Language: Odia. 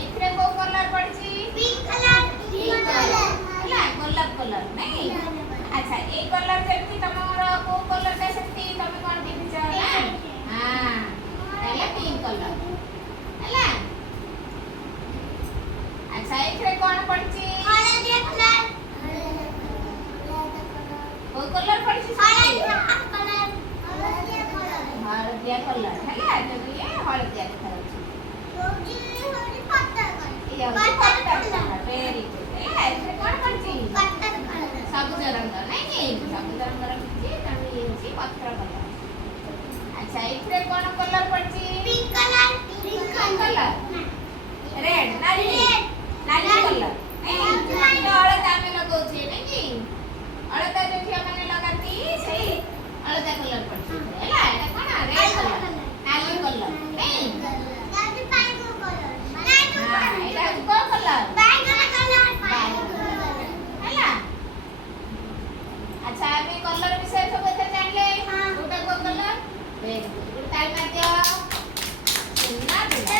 ଏଥିରେ କୋଉ କଲର ପଡିଛି? ପିଙ୍କ କଲର ହେଲା ଗୋଲାପ କଲର ନାଇଁ। ଆଚ୍ଛା ଏଇ କଲର ଯେମିତି ତମର କୋଉ କଲରଟା ସେମିତି ତମେ କଣ ଦେଖିଛ ନା? ହଁ ହେଲା ପିଙ୍କ କଲର ହେଲା। ଆଚ୍ଛା ଏଥିରେ କଣ ପଡିଛି? ହଳଦିଆ କଲର କୋଉ କଲର ପଡିଛି? ହଳଦିଆ କଲର ହେଲା। ତେଣୁ ଇଏ ହଳଦିଆ ଦେଖାଯାଉଛି। ଇଏ ହଉଛି ପତର କଲର। ଭେରି ଗୁଡ୍ ହେଲା। ଏଥିରେ କଣ ପଡିଛି? ସବୁଜ ରଙ୍ଗ ନାଇଁ କି? ସବୁଜ ରଙ୍ଗର ପଡିଛି ତେଣୁ ଇଏ ହଉଛି ପତ୍ର କଲର। ଆଚ୍ଛା ଏଥିରେ କଣ କଲର